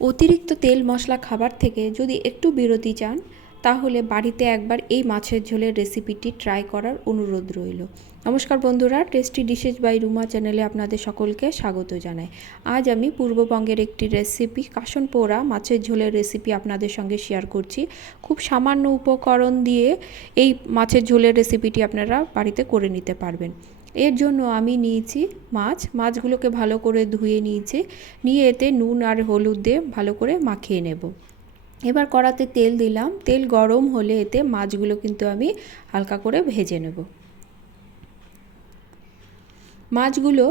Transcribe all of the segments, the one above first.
অতিরিক্ত তেল মশলা খাবার থেকে যদি একটু বিরতি চান, তাহলে বাড়িতে একবার এই মাছের ঝোলের রেসিপিটি ট্রাই করার অনুরোধ রইল। নমস্কার বন্ধুরা, টেস্টি ডিশেস বাই রুমা চ্যানেলে আপনাদের সকলকে স্বাগত জানাই। আজ আমি পূর্ববঙ্গের একটি রেসিপি, কাশন পোড়া মাছের ঝোলের রেসিপি আপনাদের সঙ্গে শেয়ার করছি। খুব সামান্য উপকরণ দিয়ে এই মাছের ঝোলের রেসিপিটি আপনারা বাড়িতে করে নিতে পারবেন। এর জন্য আমি নিয়েছি মাছ। মাছগুলোকে ভালো করে ধুয়ে নিয়েছি। নিয়ে এতে নুন আর হলুদ দিয়ে ভালো করে মাখিয়ে নেব। এবার কড়াতে তেল দিলাম। তেল গরম হলে এতে মাছগুলো কিন্তু আমি হালকা করে ভেজে নেব। মাছগুলো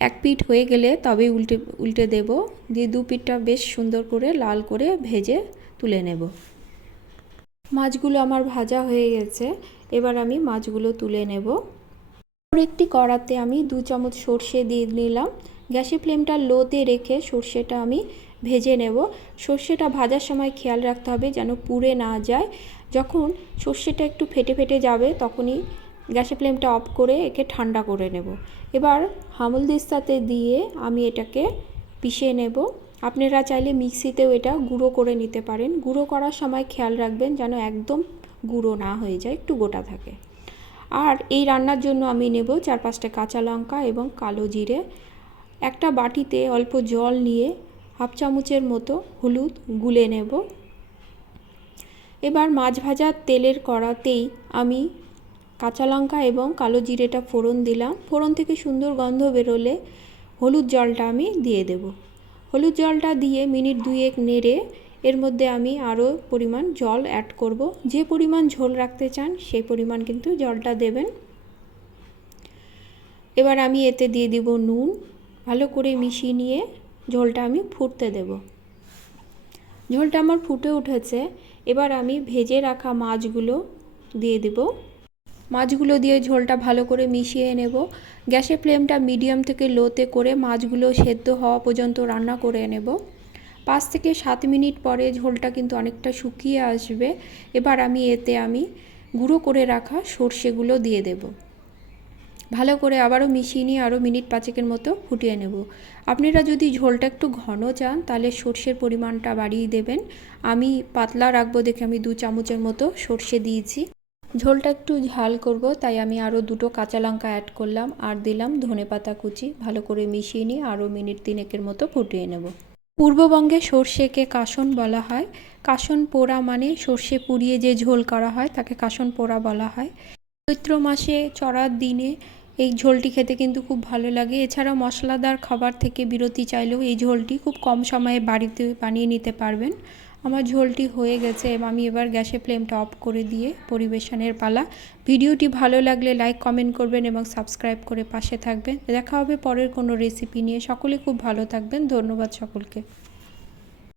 এক পিঠ হয়ে গেলে তবে উল্টে উল্টে দেব। দিয়ে দু পিঠটা বেশ সুন্দর করে লাল করে ভেজে তুলে নেব। মাছগুলো আমার ভাজা হয়ে গেছে। এবার আমি মাছগুলো তুলে নেব। একটি কড়াতে আমি দু চামচ সর্ষে দিয়ে নিলাম। গ্যাসের ফ্লেমটা লোতে রেখে সর্ষেটা আমি ভেজে নেব। সর্ষেটা ভাজার সময় খেয়াল রাখতে হবে যেন পুড়ে না যায়। যখন সর্ষেটা একটু ফেটে ফেটে যাবে তখনই গ্যাসের ফ্লেমটা অফ করে একে ঠান্ডা করে নেব। এবার হামল দিস্তাতে দিয়ে আমি এটাকে পিষে নেব। আপনারা চাইলে মিক্সিতেও এটা গুঁড়ো করে নিতে পারেন। গুঁড়ো করার সময় খেয়াল রাখবেন যেন একদম গুঁড়ো না হয়ে যায়, একটু গোটা থাকে। আর এই রান্নার জন্য আমি নেব চার পাঁচটা কাঁচা লঙ্কা এবং কালো জিরে, একটা বাটিতে অল্প জল নিয়ে হাফ চামচের মতো হলুদ গুলে নেব। এবার মাছ ভাজার তেলের কড়াতেই আমি কাঁচা লঙ্কা এবং কালো জিরেটা ফোড়ন দিলাম। ফোড়ন থেকে সুন্দর গন্ধ বেরোলে হলুদ জলটা আমি দিয়ে দেব। হলুদ জলটা দিয়ে মিনিট দুয়েক নেড়ে এর মধ্যে আমি আরও পরিমাণ জল অ্যাড করব। যে পরিমাণ ঝোল রাখতে চান, সেই পরিমাণ কিন্তু জলটা দেবেন। এবার আমি এতে দিয়ে দিব নুন। ভালো করে মিশিয়ে নিয়ে ঝোলটা আমি ফুটতে দেব। ঝোলটা আমার ফুটে উঠেছে। এবার আমি ভেজে রাখা মাছগুলো দিয়ে দেব। মাছগুলো দিয়ে ঝোলটা ভালো করে মিশিয়ে নেব। গ্যাসের ফ্লেমটা মিডিয়াম থেকে লোতে করে মাছগুলো সেদ্ধ হওয়া পর্যন্ত রান্না করে নেব। পাঁচ থেকে সাত মিনিট পরে ঝোলটা কিন্তু অনেকটা শুকিয়ে আসবে। এবার আমি এতে আমি গুঁড়ো করে রাখা সর্ষেগুলো দিয়ে দেব। ভালো করে আবারও মিশিয়ে নিয়ে আরও মিনিট পাঁচেকের মতো ফুটিয়ে নেব। আপনারা যদি ঝোলটা একটু ঘন চান, তাহলে সর্ষের পরিমাণটা বাড়িয়ে দেবেন। আমি পাতলা রাখব দেখে আমি দু চামচের মতো সর্ষে দিয়েছি। ঝোলটা একটু ঝাল করব, তাই আমি আরও দুটো কাঁচা লঙ্কা অ্যাড করলাম। আর দিলাম ধনে পাতা কুচি। ভালো করে মিশিয়ে নিয়ে আরও মিনিট তিনেকের মতো ফুটিয়ে নেব। পূর্ববঙ্গে সর্ষেকে কাসন বলা হয়। কাসন পোড়া মানে সর্ষে পুড়িয়ে যে ঝোল করা হয়, তাকে কাসন পোড়া বলা হয়। চৈত্র মাসে চড়ার দিনে এই ঝোলটি খেতে কিন্তু খুব ভালো লাগে। এছাড়া মশলাদার খাবার থেকে বিরতি চাইলেও এই ঝোলটি খুব কম সময়ে বাড়িতে বানিয়ে নিতে পারবেন। আমার ঝোলটি হয়ে গেছে এবং আমি এবার গ্যাসে ফ্লেমটা অফ করে দিয়ে পরিবেশনের পালা। ভিডিওটি ভালো লাগলে লাইক, কমেন্ট করবেন এবং সাবস্ক্রাইব করে পাশে থাকবেন। দেখা হবে পরের কোনো রেসিপি নিয়ে। সকলে খুব ভালো থাকবেন। ধন্যবাদ সকলকে।